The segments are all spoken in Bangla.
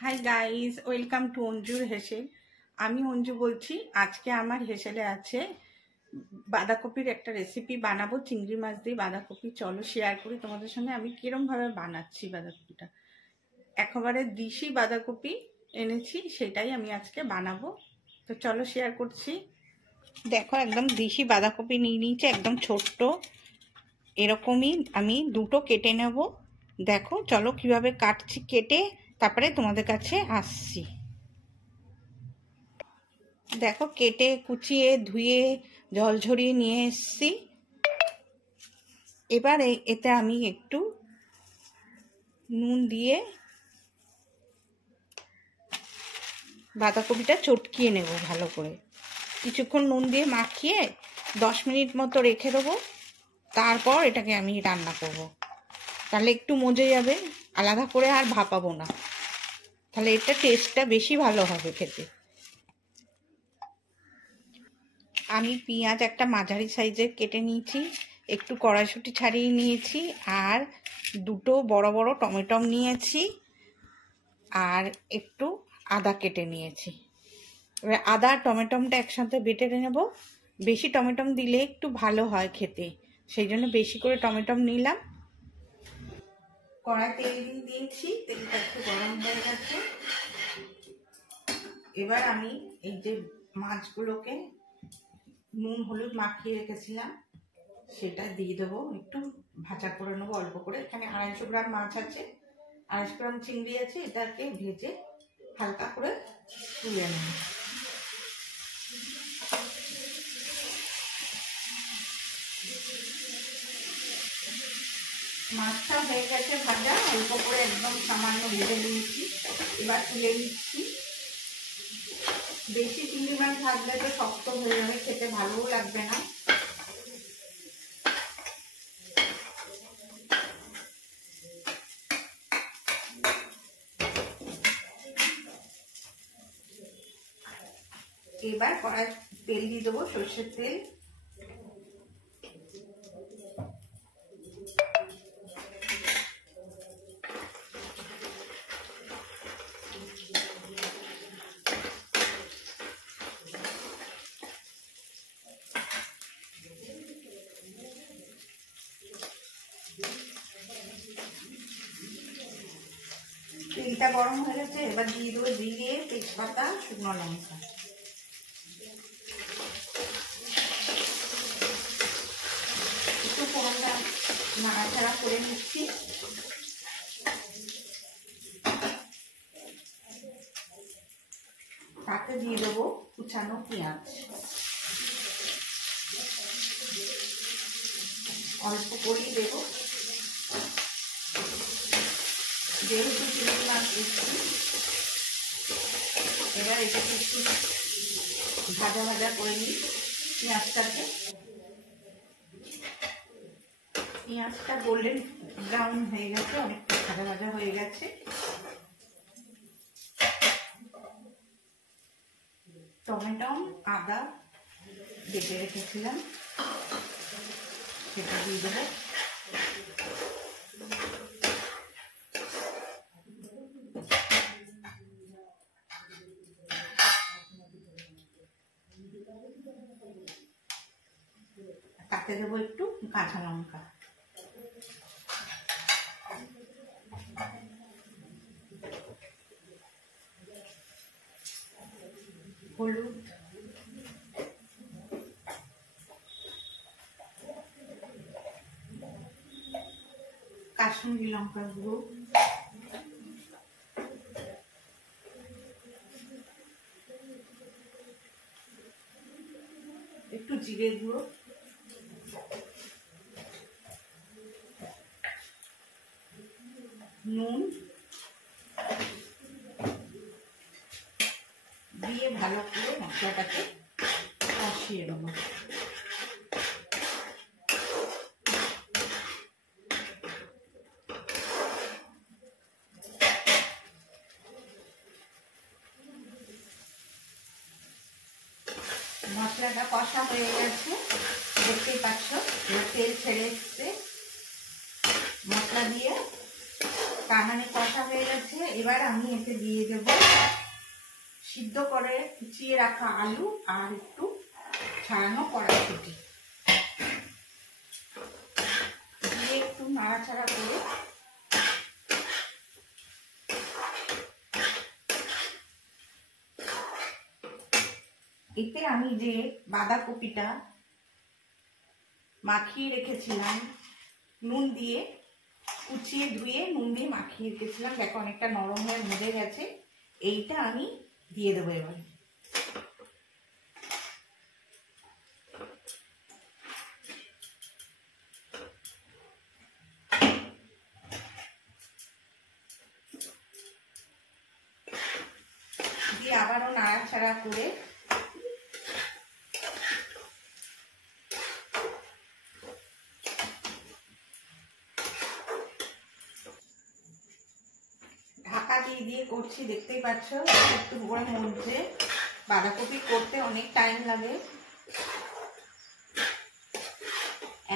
হাই গাইস, ওয়েলকাম টু অঞ্জুর হেসেল। আমি অঞ্জু বলছি। আজকে আমার হেসেলে আছে বাঁধাকপির একটা রেসিপি বানাবো, চিংড়ি মাছ দিয়ে বাঁধাকপি। চলো শেয়ার করি তোমাদের সঙ্গে আমি কিরমভাবে বানাচ্ছি বাঁধাকপিটা। একেবারে দেশি বাঁধাকপি এনেছি, সেটাই আমি আজকে বানাবো। তো চলো শেয়ার করছি। দেখো, একদম দেশি বাঁধাকপি নিয়ে নিয়েছি, একদম ছোট্ট। এরকমই আমি দুটো কেটে নেব। দেখো চলো কিভাবে কাটছি, কেটে তারপরে তোমাদের কাছে আসছি। দেখো কেটে কুচিয়ে ধুয়ে জল ঝরিয়ে নিয়ে এসছি। এবার এতে আমি একটু নুন দিয়ে বাঁধাকপিটা চটকিয়ে নেব ভালো করে। কিছুক্ষণ নুন দিয়ে মাখিয়ে 10 মিনিট মতো রেখে দেবো। তারপর এটাকে আমি রান্না করব। তাহলে একটু মজে যাবে, আলাদা করে আর ভাপাবো না। তাহলে এটা টেস্টটা বেশি ভালো হবে খেতে। আমি পেঁয়াজ একটা মাঝারি সাইজের কেটে নিয়েছি, একটু কড়াইশুঁটি ছাড়িয়ে নিয়েছি, আর দুটো বড় বড় টমেটো নিয়েছি, আর একটু আদা কেটে নিয়েছি। এবার আদা আর টমেটোটা একসাথে বেটে নেব। বেশি টমেটো দিলে একটু ভালো হয় খেতে, সেই জন্য বেশি করে টমেটো নিলাম। কড়াই তেল দিয়েছি, তেলটা একটু গরম হয়ে গেছে। এবার আমি এই যে মাছগুলোকে নুন হলুদ মাখিয়ে রেখেছিলাম সেটা দিয়ে দেবো। একটু ভাজা করে নেবো অল্প করে। এখানে 250 গ্রাম মাছ আছে, 250 গ্রাম চিংড়ি আছে। এটাকে ভেজে হালকা করে তুলে নেব। মাছটা হয়ে গেছে ভাজা, অল্প করে একদম সামান্য ভেজে নিয়েছি। এবার তুলে নিচ্ছি। বেশি চিংড়ি মাছ ভাজলে তো শক্ত হয়ে যাবে, খেতে ভালোও লাগবে না। এবার কড়াই তেল দিয়ে দেবো, সর্ষের তেল। তেলটা গরম হয়ে গেছে, এবার দিয়ে দেবো জিরে, তেজপাতা, শুকনো লঙ্কা। একটু ফোড়নটা নাড়াচাড়া করে নিচ্ছি। তাতে দিয়ে দেবো কুচানো পেঁয়াজ, অল্প করেই দেবো যেহেতু চিংড়ি মাছ দিচ্ছি। এবার এটাকে একটু ভাজা ভাজা করে নিই পেঁয়াজটাকে। পেঁয়াজটা গোল্ডেন ব্রাউন হয়ে গেছে, অনেকটা ভাজা ভাজা হয়ে গেছে। টমেটো আদা বেটে রেখেছিলাম সেটা দিয়ে দেবো। তাতে দেবো একটু কাঁচা লঙ্কা। হলুদ, কাশ্মীরি লঙ্কার গুঁড়ো, একটু জিরে গুঁড়ো, নুন দিয়ে ভালো করে মশলাটাকে কষিয়ে নেবো। মশলাটা কষা হয়ে গেছে, দেখতেই পাচ্ছ তেল ছেড়ে এসছে। মশলা দিয়ে তার মানে কষা হয়ে গেছে। এবার আমি এতে দিয়ে দেব সিদ্ধ করে কুচিয়ে রাখা আলু আর একটু ছাড়ানো কড়াইশুঁটি দিয়ে একটু নাড়াচাড়া করে এতে আমি যে বাঁধাকপিটা মাখিয়ে রেখেছিলাম নুন দিয়ে, কুচিয়ে ধুয়ে নুন দিয়ে মাখিয়ে রেখেছিলাম, দেখো অনেকটা নরম হয়ে ভেজে গেছে। এইটা আমি দিয়ে দেবো এবার। দিয়ে আবারও নাড়াচাড়া করে ঢাকা দিয়ে দিয়ে করছি, দেখতেই পাচ্ছ একটু করে মধ্যে। বাঁধাকপি করতে অনেক টাইম লাগে।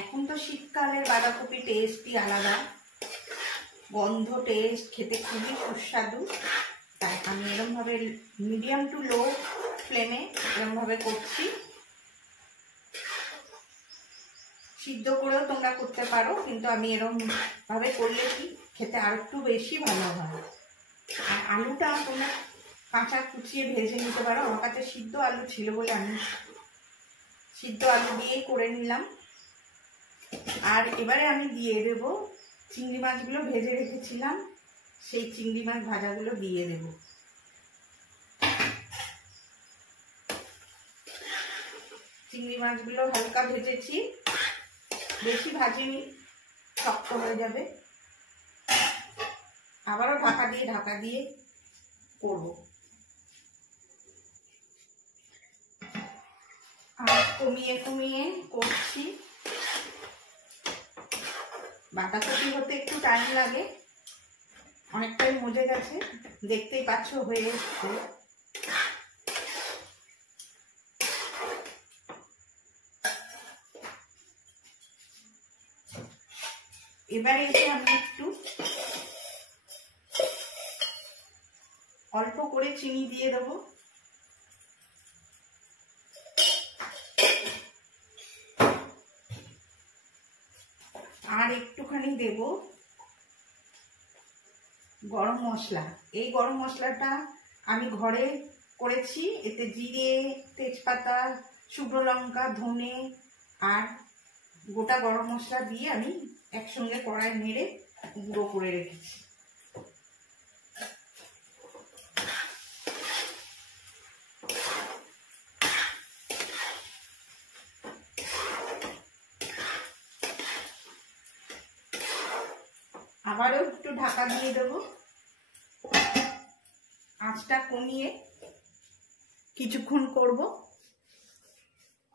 এখন তো শীতকালের বাঁধাকপি টেস্টই আলাদা, গন্ধ টেস্ট খেতে খুবই সুস্বাদু। তাই আমি এরমভাবে মিডিয়াম টু লো ফ্লেমে এরমভাবে করছি। সিদ্ধ করেও তোমরা করতে পারো, কিন্তু আমি এরমভাবে করলে কি খেতে আর একটু বেশি ভালো হয়। আর আলুটা তোমরা কাঁচা কুচিয়ে ভেজে নিতে পারো। আমার কাছে সিদ্ধ আলু ছিল বলে আমি সিদ্ধ আলু দিয়েই করে নিলাম। আর এবারে আমি দিয়ে দেব চিংড়ি মাছগুলো ভেজে রেখেছিলাম, সেই চিংড়ি মাছ ভাজাগুলো দিয়ে দেব। চিংড়ি মাছগুলো হালকা ভেজেছি, বেশি ভাজিনি, শক্ত হয়ে যাবে। আবারও ঢাকা দিয়ে করব। আর কমিয়ে কমিয়ে করছি। বাঁধাকপি হতে একটু টাইম লাগে, অনেকটাই মজে গেছে, দেখতেই পাচ্ছ হয়ে এসছে। এবারে এসে আমি একটু অল্প করে চিনি দিয়ে দেবো। আর একটুখানি দেব গরম মশলা। এই গরম মশলাটা আমি ঘরে করেছি, এতে জিরে, তেজপাতা, শুকনো লঙ্কা, ধনে আর গোটা গরম মশলা দিয়ে আমি একসঙ্গে কড়াই নেড়ে গুঁড়ো করে রেখেছি। আবারও একটু ঢাকা দিয়ে দেবো। আঁচটা কমিয়ে কিছুক্ষণ করব,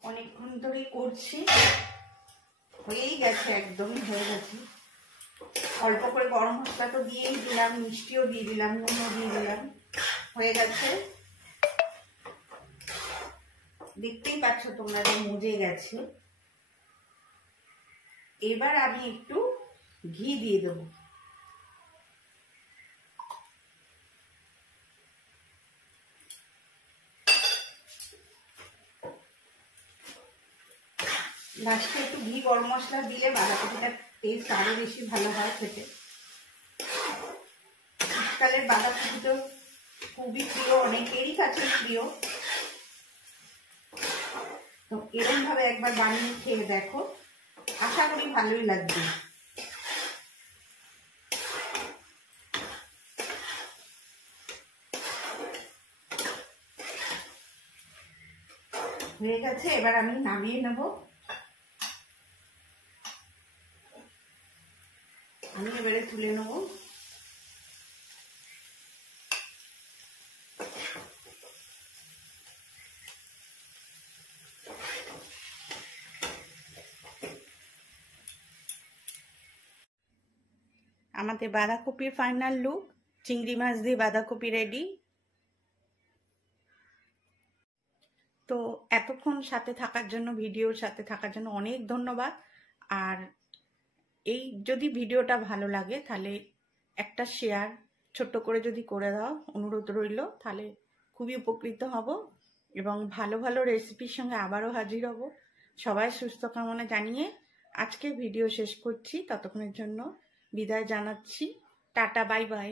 অনেকক্ষণ ধরে করছি। হয়েই গেছে, একদমই হয়ে গেছে। অল্প করে গরম মশলা তো দিয়েই দিলাম, মিষ্টিও দিয়ে দিলাম, নুনও দিয়ে দিলাম, হয়ে গেছে। দেখতেই পাচ্ছ তোমরা যে মজে গেছে। এবার আমি একটু ঘি দিয়ে দেবো। লাস্টে একটু ঘি গরম মশলা দিলে বাঁধাকপিটার টেস্ট আরো বেশি ভালো হয় খেতে। শীতকালের বাঁধাকপি তো খুবই প্রিয়, অনেকেরই কাছে প্রিয়। তো এরকম ভাবে একবার বানিয়ে খেয়ে দেখো, আশা করি ভালোই লাগবে। হয়ে গেছে, এবার আমি নামিয়ে নেব। আমি এবারে তুলে নেব। আমাদের বাঁধাকপির ফাইনাল লুক, চিংড়ি মাছ দিয়ে বাঁধাকপি রেডি। তো এতক্ষণ সাথে থাকার জন্য, ভিডিওর সাথে থাকার জন্য অনেক ধন্যবাদ। আর এই যদি ভিডিওটা ভালো লাগে তাহলে একটা শেয়ার ছোট্ট করে যদি করে দাও, অনুরোধ রইল, তাহলে খুবই উপকৃত হব এবং ভালো ভালো রেসিপির সঙ্গে আবারও হাজির হব। সবাই সুস্থ কামনা জানিয়ে আজকে ভিডিও শেষ করছি। ততক্ষণের জন্য বিদায় জানাচ্ছি। Tata, bye bye.